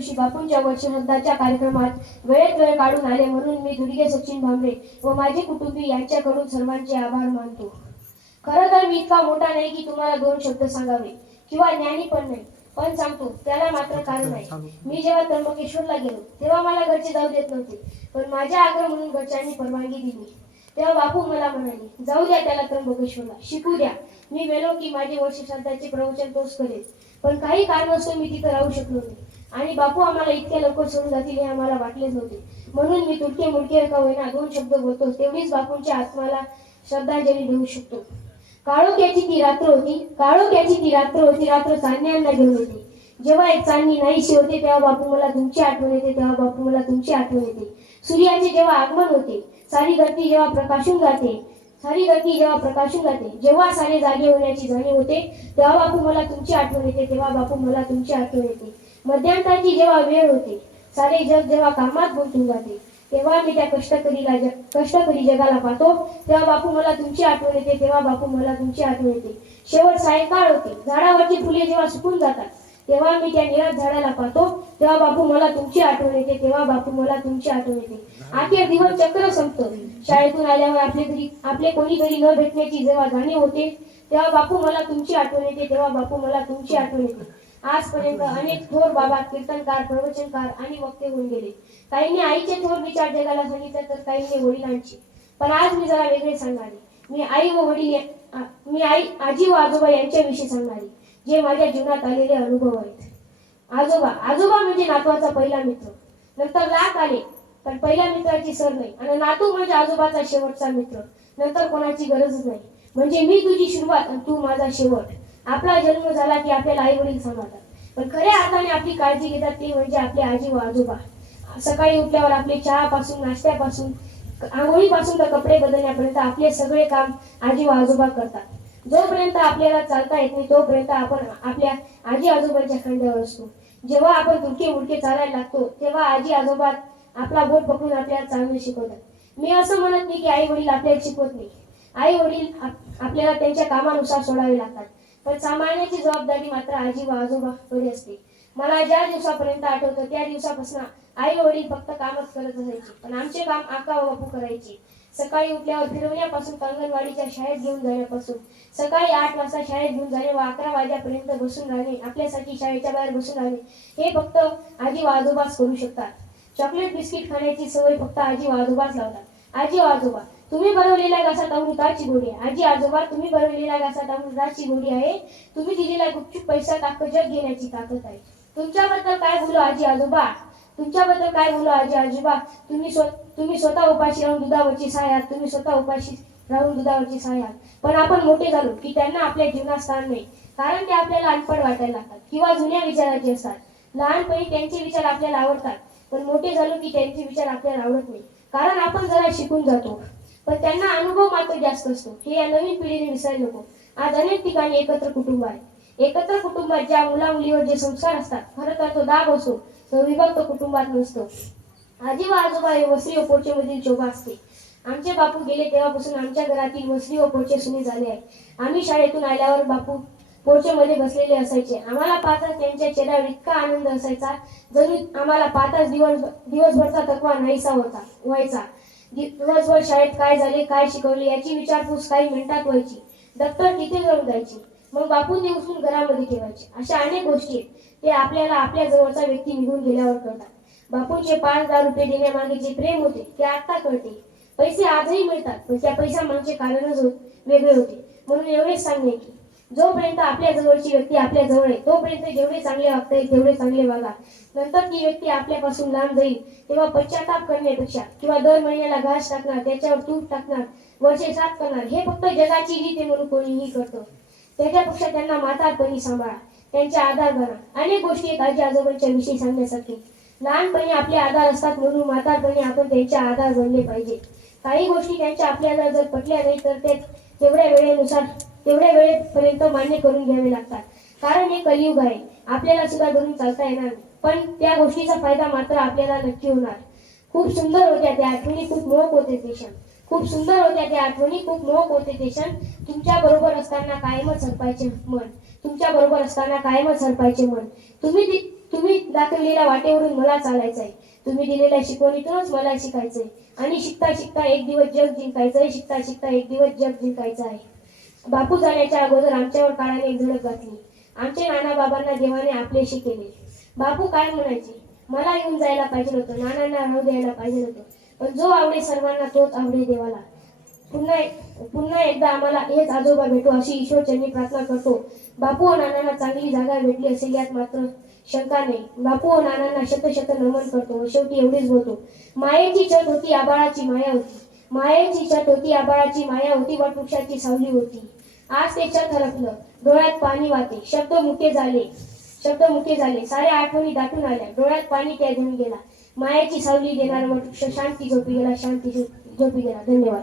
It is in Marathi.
दिवशी बापूंच्या वर्षश्रद्धाच्या कार्यक्रमात वेळेत वेळ काढून आले म्हणून मी दुर्गे सचिन भांबरे व माझे कुटुंबी यांच्याकडून सर्वांचे आभार मानतो. खरं तर मी इतका मोठा नाही की तुम्हाला दोन शब्द सांगावे किंवा ज्ञानी पण नाही पण सांगतो त्याला मात्र कारण आहे मी जेव्हा त्र्यंबकेश्वरला गेलो तेव्हा मला घरचे जाऊ देत नव्हते पण माझ्या आग्रह म्हणून घरच्यांनी परवानगी दिली. तेव्हा बापू मला म्हणाले जाऊ द्या त्याला त्र्यंबकेश्वरला शिकू द्या. मी गेलो की माझे वर्ष श्राद्धाचे प्रवचन तोच करेल पण काही कारणास्तव मी तिथं राहू शकलो नाही. आणि बापू आम्हाला इतक्या लवकर सोडून जातील हे आम्हाला वाटलेच नव्हते. म्हणून मी तुटके मुडके का होईना दोन शब्द बोलतो तेवढीच बापूंच्या आत्माला श्रद्धांजली देऊ शकतो. काळोख्याची ती रात्र होती काळोख्याची ती रात्र होती रात्र चांदण्यांना घेऊन होती. जेव्हा एक चांदणी नाहीशी होते तेव्हा बापू मला तुमची आठवण येते तेव्हा बापू मला तुमची आठवण येते. सूर्याचे जेव्हा आगमन होते सारी धरती जेव्हा प्रकाशून जाते सारी धरती जेव्हा प्रकाशून जाते जेव्हा सारे जागे होण्याची जाणीव होते तेव्हा बापू मला तुमची आठवण येते तेव्हा बापू मला तुमची आठवण येते. मध्यांताची जेव्हा वेळ होते सारे जग जेव्हा कामात गुंतून जाते तेव्हा मी त्या कष्टकरीला जग कष्टकरी जगाला पाहतो तेव्हा बापू मला तुमची आठवण येते तेव्हा बापू मला तुमची आठवण येते. शेवट सायंकाळ होते झाडावरची फुले जेव्हा सुकून जातात तेव्हा मी त्या निळ्या झाडाला पाहतो तेव्हा बापू मला तुमची आठवण येते तेव्हा बापू मला तुमची आठवण येते. अखेर दिवस चक्र संपतो. शाळेतून आल्यावर आपले घरी आपले कोणी घरी न भेटण्याची जेव्हा जाणीव होते तेव्हा बापू मला तुमची आठवण येते तेव्हा बापू मला तुमची आठवण येते. आजपर्यंत अनेक थोर बाबा कीर्तनकार प्रवचनकार आणि वक्ते होऊन गेले. काहींनी आईचे थोर विचार जगाला सांगितले तर काहींनी वडिलांचे. पण आज मी जरा वेगळे सांगणार मी आई व वडील मी आई आजी व आजोबा यांच्याविषयी सांगणारे जे माझ्या जीवनात आलेले अनुभव आहेत. आजोबा आजोबा म्हणजे नातवाचा पहिला मित्र. नंतर लाख आले पण पहिल्या मित्राची सर नाही. आणि नातू म्हणजे आजोबाचा शेवटचा मित्र. नंतर कोणाची गरज नाही. म्हणजे मी तुझी सुरुवात आणि तू माझा शेवट. आपला जन्म झाला की आपल्याला आई वडील सांभाळतात पण खऱ्या अर्थाने आपली काळजी घेतात ते म्हणजे आपले आजी व आजोबा. सकाळी उठल्यावर आपले चहापासून नाश्त्यापासून आंघोळीपासून तर कपडे बदलण्यापर्यंत आपले सगळे काम आजी व आजोबा करतात. जोपर्यंत आपल्याला चालता येत नाही तोपर्यंत आपण आपल्या आजी आजोबांच्या खांद्यावर असतो. जेव्हा आपण उडके उडके चालायला लागतो तेव्हा आजी आजोबा आपला बोट पकडून आपल्याला चालणं शिकवतात. मी असं म्हणत नाही की आई वडील आपल्याला शिकवत नाही. आई वडील आपल्याला त्यांच्या कामानुसार सोडावे लागतात. पण सांभाळण्याची जबाबदारी मात्र आजी व आजोबाकडे असते. मला ज्या दिवसापर्यंत आठवतं त्या दिवसापासून आई वडील फक्त कामच करत असायचे. पण आमचे काम आका व बापू करायचे. सकाळी उठल्यावर फिरवण्यापासून अंगणवाडीच्या शाळेत घेऊन जाण्यापासून सकाळी आठ वाजता शाळेत घेऊन जाणे व अकरा वाजेपर्यंत बसून राहणे आपल्यासाठी शाळेच्या बाहेर बसून राहणे हे फक्त आजी व आजोबाच करू शकतात. चॉकलेट बिस्किट खाण्याची सवय फक्त आजी व आजोबाच लावतात. आजी व आजोबा तुम्ही बनवलेल्या घासात अमृताची गोडी आहे. आजी आजोबा तुम्ही बनवलेल्या घासात अमृताची गोडी आहे. तुम्ही दिलेला गुपचूप पैसा ताकद जग घेण्याची ताकद आहे. तुमच्याबद्दल काय बोलू आजी आजोबा? तुमच्याबद्दल काय बोलू आजी आजोबा? तुम्ही स्व तुम्ही स्वतः उपाशी राहून दुधावरची साय आहात. तुम्ही स्वतः उपाशी राहून दुधावरची साय पण आपण मोठे झालो की त्यांना आपल्या जीवनात स्थान नाही. कारण ते आपल्याला अनपड वाटायला लागतात किंवा जुन्या विचाराचे असतात. लहानपणी त्यांचे विचार आपल्याला आवडतात. पण मोठे झालो की त्यांचे विचार आपल्याला आवडत नाही. कारण आपण जरा शिकून जातो. पण त्यांना अनुभव मात्र जास्त असतो. हे या नवीन पिढीने विसरायला नको. आज अनेक ठिकाणी एकत्र कुटुंब आहे. एकत्र कुटुंबात ज्या मुला मुलीवर जे संस्कार असतात खरं तर तो दाब असो तो विभक्त कुटुंबात नसतो. आजी व आजोबा हे वसरी व पोचे मधील शोभा असते. आमचे बापू गेले तेव्हापासून आमच्या घरातील वस्त्री व पोचे सुने झाले आहे आम्ही शाळेतून आल्यावर बापू पोचेमध्ये बसलेले असायचे. आम्हाला पाहताच त्यांच्या चेहऱ्यावर इतका आनंद असायचा जणू आम्हाला पाहताच दिवस दिवसभरचा थकवा नाहीसा होता व्हायचा. दिवसभर शाळेत काय झाले काय शिकवले याची विचारपूस काही मिनिटात व्हायची. दप्तर तिथे जाऊन जायची. मग बापूंनी उचलून घरामध्ये ठेवायचे. अशा अनेक गोष्टी आहेत. ते आपल्याला आपल्या जवळचा व्यक्ती निघून गेल्यावर कळतात. बापूंचे पाच हजार रुपये देण्यामागे जे प्रेम होते ते आता कळते. पैसे आजही मिळतात पण त्या पैसा मागचे कारणच होत वेगळे होते. म्हणून एवढेच सांगणे की जोपर्यंत आपल्या जवळची व्यक्ती आपल्या जवळ आहे तोपर्यंत जेवढे चांगले वागता येईल तेवढे चांगले वागा. नंतर ती व्यक्ती आपल्यापासून लांब जाईल तेव्हा पश्चाताप करण्यापेक्षा किंवा दर महिन्याला घास टाकणार त्याच्यावर तूप टाकणार वर्षे सात करणार हे फक्त जगाची रीती म्हणून कोणीही करतो. त्याच्यापेक्षा त्यांना म्हातारपणी सांभाळा त्यांचे आधार बना. अनेक गोष्टी आहेत आजी आजोबांच्या विषयी सांगण्यासाठी लहानपणी आपले आधार असतात म्हणून म्हातारपणी आपण त्यांचे आधार बनले पाहिजे. काही गोष्टी त्यांच्या आपल्याला जर पटल्या नाही तर ते तेवढ्या वेळेनुसार तेवढ्या वेळेपर्यंत मान्य करून घ्यावे लागतात. कारण हे कलियुग आहे. आपल्याला सुद्धा धरून चालता येणार पण त्या गोष्टीचा फायदा मात्र आपल्याला नक्की होणार. खूप सुंदर होत्या त्या आठवणी खूप मोहक होते ते क्षण. खूप सुंदर होत्या त्या आठवणी खूप मोहक होते ते क्षण. तुमच्या बरोबर असताना कायमच हरपायचे मन. तुमच्या बरोबर असताना कायमच हरपायचे मन. तुम्ही तुम्ही दाखवलेल्या वाटेवरून मला चालायचं आहे तुम्ही दिलेल्या शिकवणीतूनच मला शिकायचंय. आणि शिकता शिकता एक दिवस जग जिंकायचंय शिकता शिकता एक दिवस जग जिंकायचं आहे. बापू जाण्याच्या अगोदर आमच्यावर काळाने एक झडप घातली. आमचे नाना बाबांना देवाने आपलेशी केले. बापू काय म्हणायचे? मला येऊन जायला पाहिजे होतं. नानांना राहू द्यायला पाहिजे होतं. पण जो आवडे सर्वांना तोच आवडे देवाला. पुन्हा एक- पुन्हा एकदा आम्हाला हेच आजोबा भेटू अशी ईश्वरचरणी प्रार्थना करतो. बापू व नानांना चांगली जागा भेटली असेल यात मात्र शंका नाही. बापू व नानांना शत नमन करतो व शेवटी एवढीच बोलतो. मायेची छत होती आबाळाची माया होती. मायेची छत होती आबाळाची माया होती व सावली होती. आज ते छत हरपलं. डोळ्यात पाणी वाहते. शब्द मुके झाले. शब्द मुके झाले. साऱ्या आठवणी दाटून आल्या. डोळ्यात पाणी त्या घेऊन गेला. मायाची सावली देणारा वटवृक्ष शांती झोपी गेला. शांती झोपी गेला. धन्यवाद.